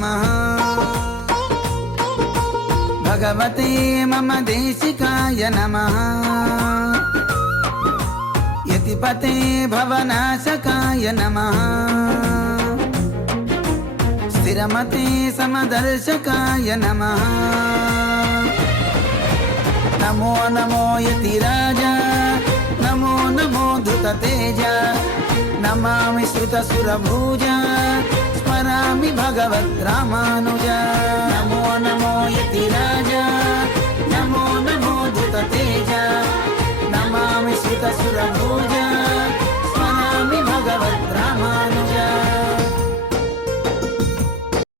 नमः। भगवते मम देशिकाय नमः। यतिपते भवनाशकाय नमः। स्थिरमते समदर्शकाय नमः। नमो नमो यतिराजा, नमो नमो धृततेज, नमामि श्रुतसुरभुज, स्मरामि भगवद्रामानुज। नमो नमो यतिराजा, नमो नमो धृततेज, नमामि श्रुतसुरभुज,